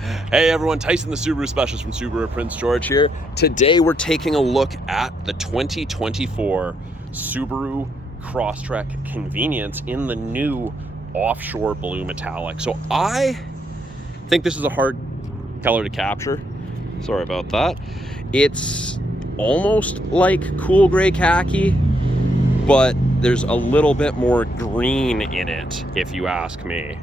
Hey everyone, Tyson the Subaru Specialist from Subaru Prince George here. Today we're taking a look at the 2024 Subaru Crosstrek Convenience in the new Offshore Blue Metallic. So I think this is a hard color to capture. Sorry about that. It's almost like cool gray khaki, but there's a little bit more green in it, if you ask me.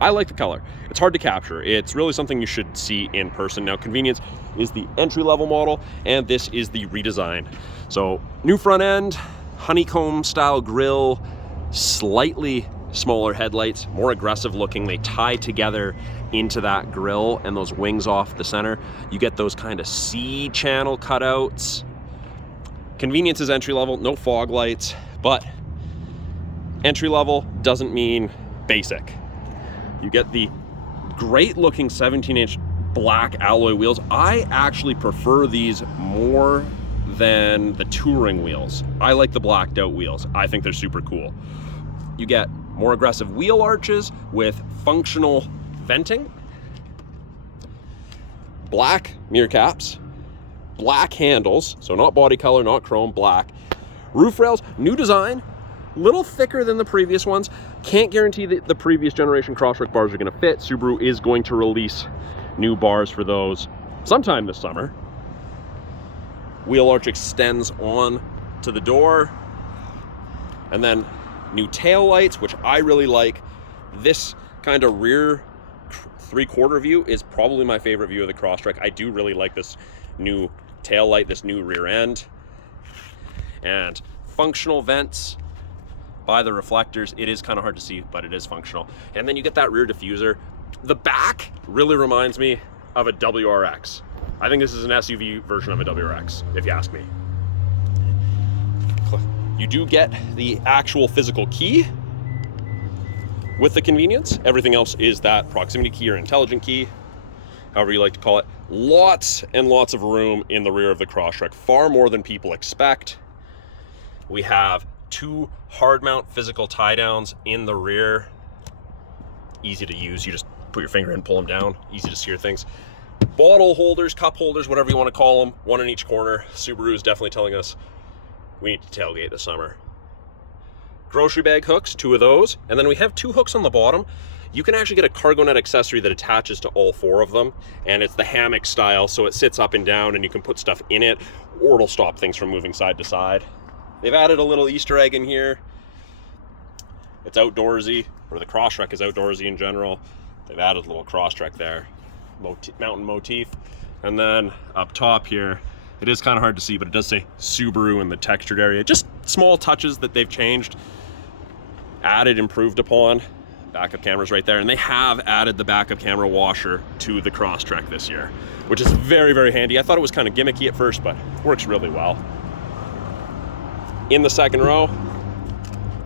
I like the color. It's hard to capture. It's really something you should see in person. Now, Convenience is the entry-level model, and this is the redesign. So, new front end, honeycomb-style grille, slightly smaller headlights, more aggressive looking. They tie together into that grille and those wings off the center. You get those kind of C-channel cutouts. Convenience is entry-level, no fog lights, but entry-level doesn't mean basic. You get the great looking 17-inch black alloy wheels. I actually prefer these more than the touring wheels. I like the blacked out wheels. I think they're super cool. You get more aggressive wheel arches with functional venting, black mirror caps, black handles, so not body color, not chrome, black. Roof rails, new design, little thicker than the previous ones. Can't guarantee that the previous generation Crosstrek bars are going to fit. Subaru is going to release new bars for those sometime this summer. Wheel arch extends on to the door. And then new tail lights, which I really like. This kind of rear three-quarter view is probably my favorite view of the Crosstrek. I do really like this new tail light, this new rear end. And functional vents by the reflectors. It is kind of hard to see, but it is functional. And then you get that rear diffuser. The back really reminds me of a WRX. I think this is an SUV version of a WRX, if you ask me. You do get the actual physical key with the Convenience. Everything else is that proximity key or intelligent key, however you like to call it. Lots and lots of room in the rear of the Crosstrek, far more than people expect. We have two hard mount physical tie downs in the rear. Easy to use. You just put your finger in, pull them down. Easy to steer things. Bottle holders, cup holders, whatever you want to call them, one in each corner. Subaru is definitely telling us we need to tailgate this summer. Grocery bag hooks, two of those. And then we have two hooks on the bottom. You can actually get a cargo net accessory that attaches to all four of them. And it's the hammock style, so it sits up and down and you can put stuff in it, or it'll stop things from moving side to side. They've added a little Easter egg in here. It's outdoorsy, or the Crosstrek is outdoorsy in general. They've added a little Crosstrek there, mountain motif. And then up top here, it is kind of hard to see, but it does say Subaru in the textured area. Just small touches that they've changed, added, improved upon. Backup cameras right there. And they have added the backup camera washer to the Crosstrek this year, which is very, very handy. I thought it was kind of gimmicky at first, but works really well. In the second row,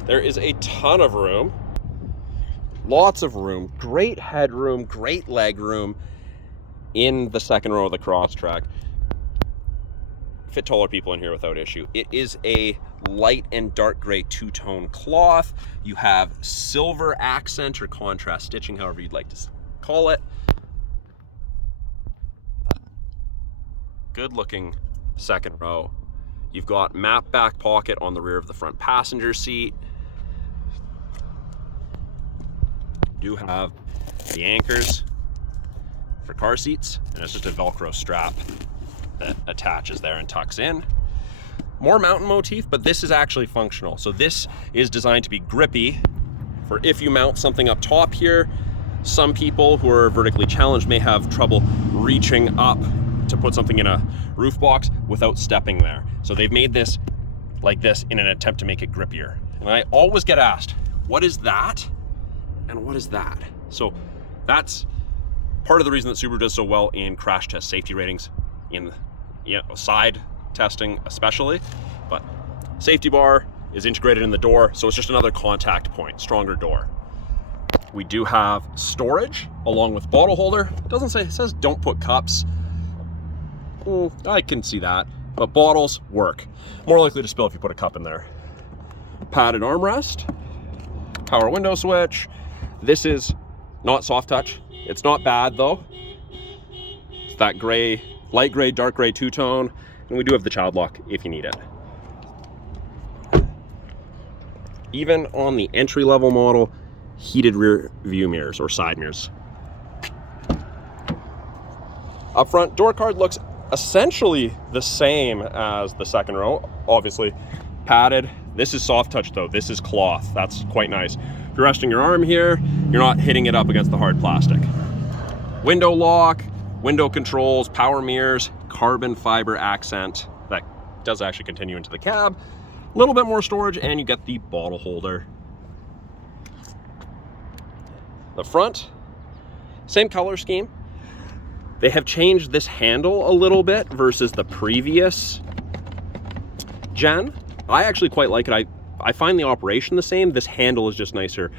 there is a ton of room. Lots of room, great headroom, great leg room in the second row of the Crosstrek. Fit taller people in here without issue. It is a light and dark gray two-tone cloth. You have silver accent or contrast stitching, however you'd like to call it. Good looking second row. You've got map back pocket on the rear of the front passenger seat. You do have the anchors for car seats, and it's just a Velcro strap that attaches there and tucks in. More mountain motif, but this is actually functional. So this is designed to be grippy for if you mount something up top here. Some people who are vertically challenged may have trouble reaching up to put something in a roof box without stepping there. So they've made this like this in an attempt to make it grippier. And I always get asked, what is that? And what is that? So that's part of the reason that Subaru does so well in crash test safety ratings, in side testing especially. But safety bar is integrated in the door, so it's just another contact point, stronger door. We do have storage along with bottle holder. It doesn't say, it says don't put cups. I can see that, but bottles work. More likely to spill if you put a cup in there. Padded armrest, power window switch. This is not soft touch. It's not bad though. It's that gray, light gray, dark gray two-tone, and we do have the child lock if you need it. Even on the entry-level model, heated rear view mirrors or side mirrors. Up front, door card looks essentially the same as the second row, obviously padded. This is soft touch though, this is cloth. That's quite nice. If you're resting your arm here, you're not hitting it up against the hard plastic. Window lock, window controls, power mirrors, carbon fiber accent that does actually continue into the cab. A little bit more storage, and you get the bottle holder. The front, same color scheme. They have changed this handle a little bit versus the previous gen. I actually quite like it. I find the operation the same. This handle is just nicer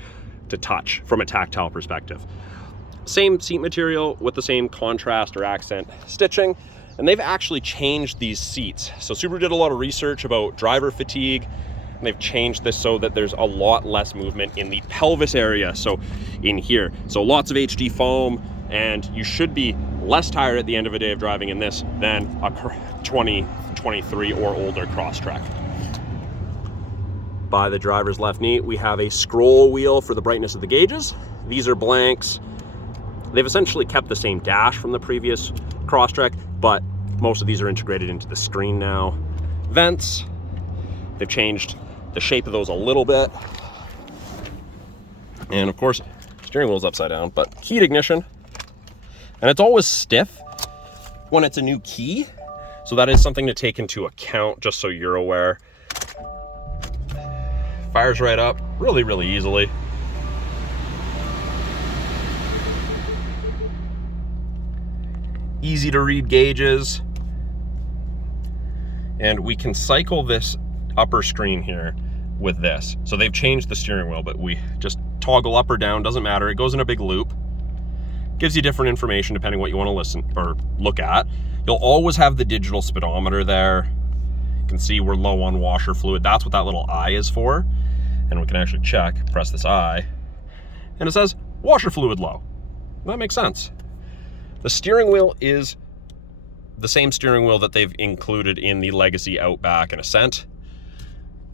to touch from a tactile perspective. Same seat material with the same contrast or accent stitching. And they've actually changed these seats. So Subaru did a lot of research about driver fatigue, and they've changed this so that there's a lot less movement in the pelvis area, so in here. So lots of HD foam, and you should be less tired at the end of a day of driving in this than a 2023 or older Crosstrek. By the driver's left knee, we have a scroll wheel for the brightness of the gauges. These are blanks. They've essentially kept the same dash from the previous Crosstrek, but most of these are integrated into the screen now. Vents, they've changed the shape of those a little bit. And of course, steering wheel's upside down, but heat ignition. And it's always stiff when it's a new key. So that is something to take into account, just so you're aware. Fires right up really, really easily. Easy to read gauges. And we can cycle this upper screen here with this. So they've changed the steering wheel, but we just toggle up or down, doesn't matter. It goes in a big loop. Gives you different information depending what you want to listen or look at. You'll always have the digital speedometer there. You can see we're low on washer fluid. That's what that little eye is for. And we can actually check, press this eye, and it says washer fluid low. That makes sense. The steering wheel is the same steering wheel that they've included in the Legacy, Outback, and Ascent.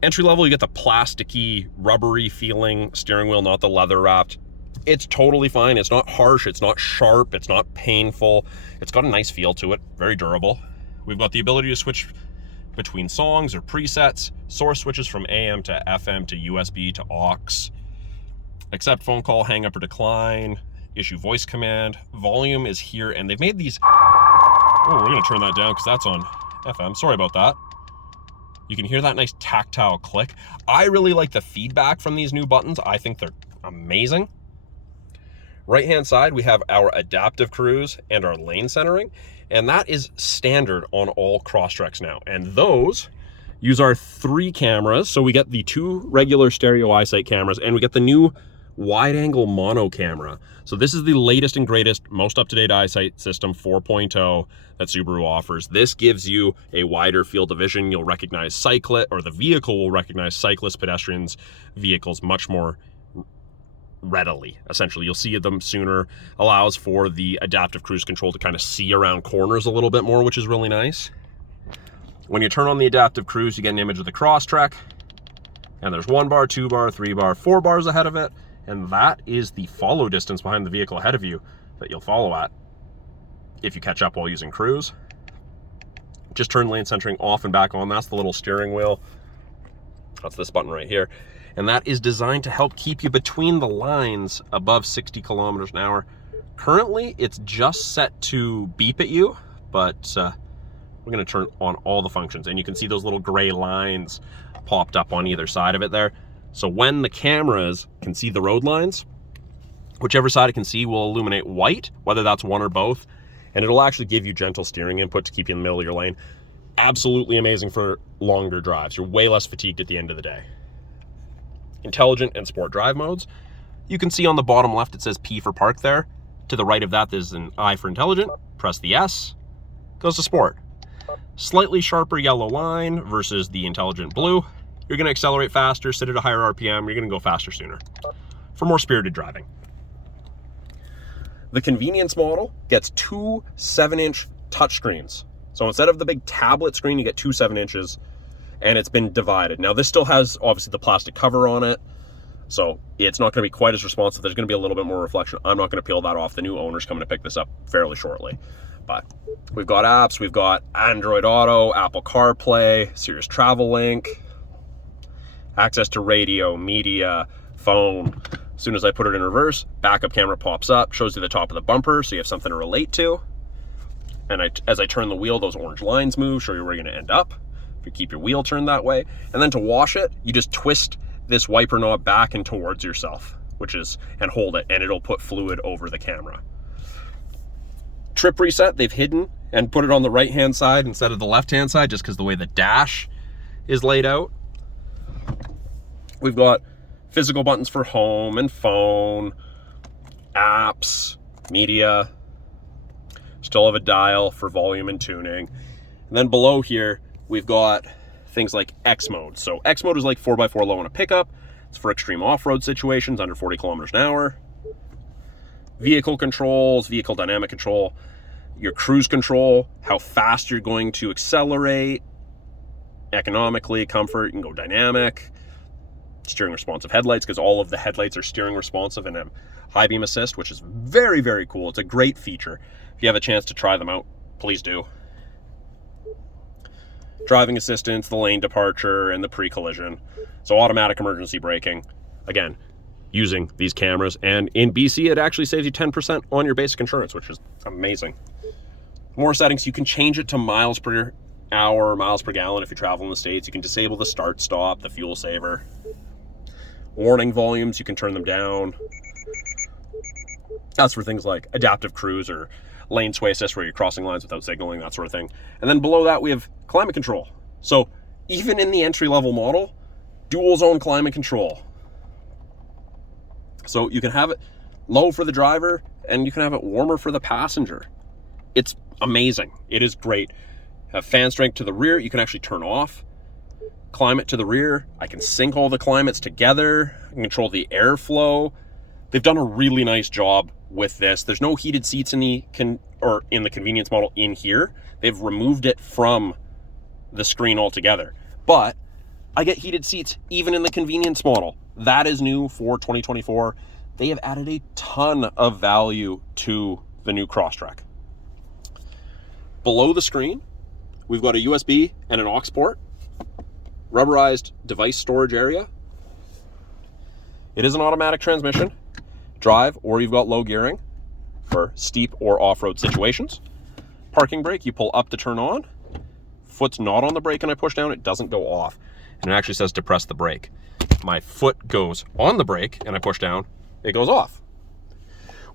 Entry level, you get the plasticky, rubbery feeling steering wheel, not the leather wrapped. It's totally fine. It's not harsh, it's not sharp, it's not painful. It's got a nice feel to it, very durable. We've got the ability to switch between songs or presets, source switches from AM to FM to USB to aux, accept phone call, hang up or decline, issue voice command. Volume is here, and they've made these, oh, we're gonna turn that down because that's on FM, sorry about that. You can hear that nice tactile click. I really like the feedback from these new buttons. I think they're amazing. Right hand side, we have our adaptive cruise and our lane centering, and that is standard on all Crosstreks now. And those use our 3 cameras. So we get the 2 regular stereo eyesight cameras, and we get the new wide angle mono camera. So this is the latest and greatest, most up-to-date eyesight system 4.0 that Subaru offers. This gives you a wider field of vision. You'll recognize cyclists, or the vehicle will recognize cyclists, pedestrians, vehicles much more readily. Essentially, you'll see them sooner. Allows for the adaptive cruise control to kind of see around corners a little bit more, which is really nice. When you turn on the adaptive cruise, you get an image of the Crosstrek, and there's 1 bar, 2 bar, 3 bar, 4 bars ahead of it, and that is the follow distance behind the vehicle ahead of you that you'll follow at if you catch up while using cruise. Just turn lane centering off and back on. That's the little steering wheel. That's this button right here. And that is designed to help keep you between the lines above 60 kilometers an hour. Currently, it's just set to beep at you, but we're gonna turn on all the functions, and you can see those little gray lines popped up on either side of it there. So when the cameras can see the road lines, whichever side it can see will illuminate white, whether that's one or both, and it'll actually give you gentle steering input to keep you in the middle of your lane. Absolutely amazing for longer drives. You're way less fatigued at the end of the day. Intelligent and sport drive modes. You can see on the bottom left it says P for park there. To the right of that there's an I for intelligent. Press the S, goes to sport. Slightly sharper yellow line versus the intelligent blue. You're going to accelerate faster, sit at a higher RPM, you're going to go faster sooner for more spirited driving. The convenience model gets two 7-inch touchscreens. So instead of the big tablet screen, you get two 7 inches, and it's been divided. Now this still has obviously the plastic cover on it, so it's not going to be quite as responsive. There's going to be a little bit more reflection. I'm not going to peel that off. The new owner's coming to pick this up fairly shortly. But we've got apps, we've got Android Auto, Apple CarPlay, Sirius Travel Link, access to radio, media, phone. As soon as I put it in reverse, backup camera pops up, shows you the top of the bumper, so you have something to relate to. And as I turn the wheel, those orange lines move, show you where you're going to end up if you keep your wheel turned that way. And then to wash it, you just twist this wiper knob back and towards yourself, and hold it, and it'll put fluid over the camera. Trip reset, they've hidden and put it on the right hand side instead of the left hand side, just because the way the dash is laid out. We've got physical buttons for home and phone, apps, media. Still have a dial for volume and tuning. And then below here, we've got things like X mode. So X mode is like 4x4 low on a pickup. It's for extreme off-road situations under 40 kilometers an hour. Vehicle controls, vehicle dynamic control, your cruise control, how fast you're going to accelerate, economically, comfort, you can go dynamic, steering responsive headlights, because all of the headlights are steering responsive and have high beam assist, which is very, very cool. It's a great feature. If you have a chance to try them out, please do. Driving assistance, the lane departure, and the pre-collision. So automatic emergency braking. Again, using these cameras. And in BC, it actually saves you 10% on your basic insurance, which is amazing. More settings, you can change it to miles per hour, miles per gallon if you travel in the States. You can disable the start stop, the fuel saver. Warning volumes, you can turn them down. That's for things like adaptive cruise or lane sway assist, where you're crossing lines without signaling, that sort of thing. And then below that, we have climate control. So even in the entry-level model, dual zone climate control. So you can have it low for the driver and you can have it warmer for the passenger. It's amazing. It is great. Have fan strength to the rear, you can actually turn off. Climate to the rear, I can sync all the climates together. I can control the airflow. They've done a really nice job with this. There's no heated seats in the convenience model in here. They've removed it from the screen altogether. But I get heated seats even in the convenience model. That is new for 2024. They have added a ton of value to the new Crosstrek. Below the screen, we've got a USB and an aux port, rubberized device storage area. It is an automatic transmission, drive, or you've got low gearing for steep or off-road situations. Parking brake, you pull up to turn on. Foot's not on the brake and I push down, it doesn't go off. And it actually says to press the brake. My foot goes on the brake and I push down, it goes off.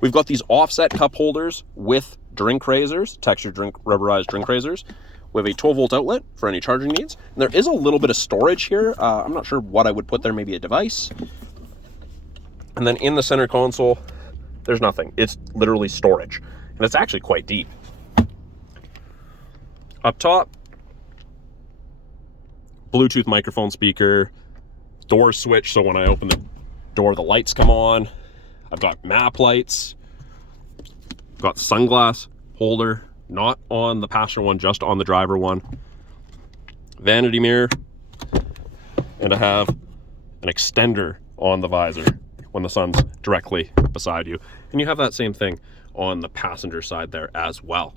We've got these offset cup holders with drink raisers, rubberized drink raisers. We have a 12-volt outlet for any charging needs. And there is a little bit of storage here. I'm not sure what I would put there, maybe a device. And then in the center console, there's nothing. It's literally storage. And it's actually quite deep. Up top, Bluetooth microphone speaker, door switch, so when I open the door, the lights come on. I've got map lights, got sunglass holder, not on the passenger one, just on the driver one. Vanity mirror, and I have an extender on the visor when the sun's directly beside you. And you have that same thing on the passenger side there as well.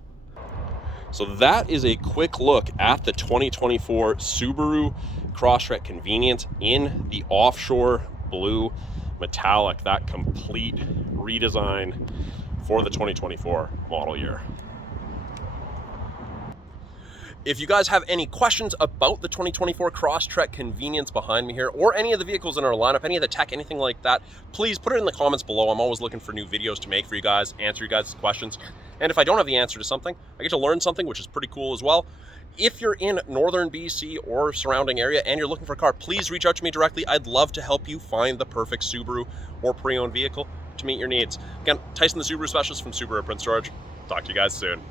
So that is a quick look at the 2024 Subaru Crosstrek Convenience in the Offshore Blue Metallic, that complete redesign for the 2024 model year. If you guys have any questions about the 2024 Crosstrek Convenience behind me here, or any of the vehicles in our lineup, any of the tech, anything like that, please put it in the comments below. I'm always looking for new videos to make for you guys, answer you guys' questions. And if I don't have the answer to something, I get to learn something, which is pretty cool as well. If you're in northern BC or surrounding area and you're looking for a car, please reach out to me directly. I'd love to help you find the perfect Subaru or pre-owned vehicle to meet your needs. Again, Tyson, the Subaru Specialist from Subaru Prince George. Talk to you guys soon.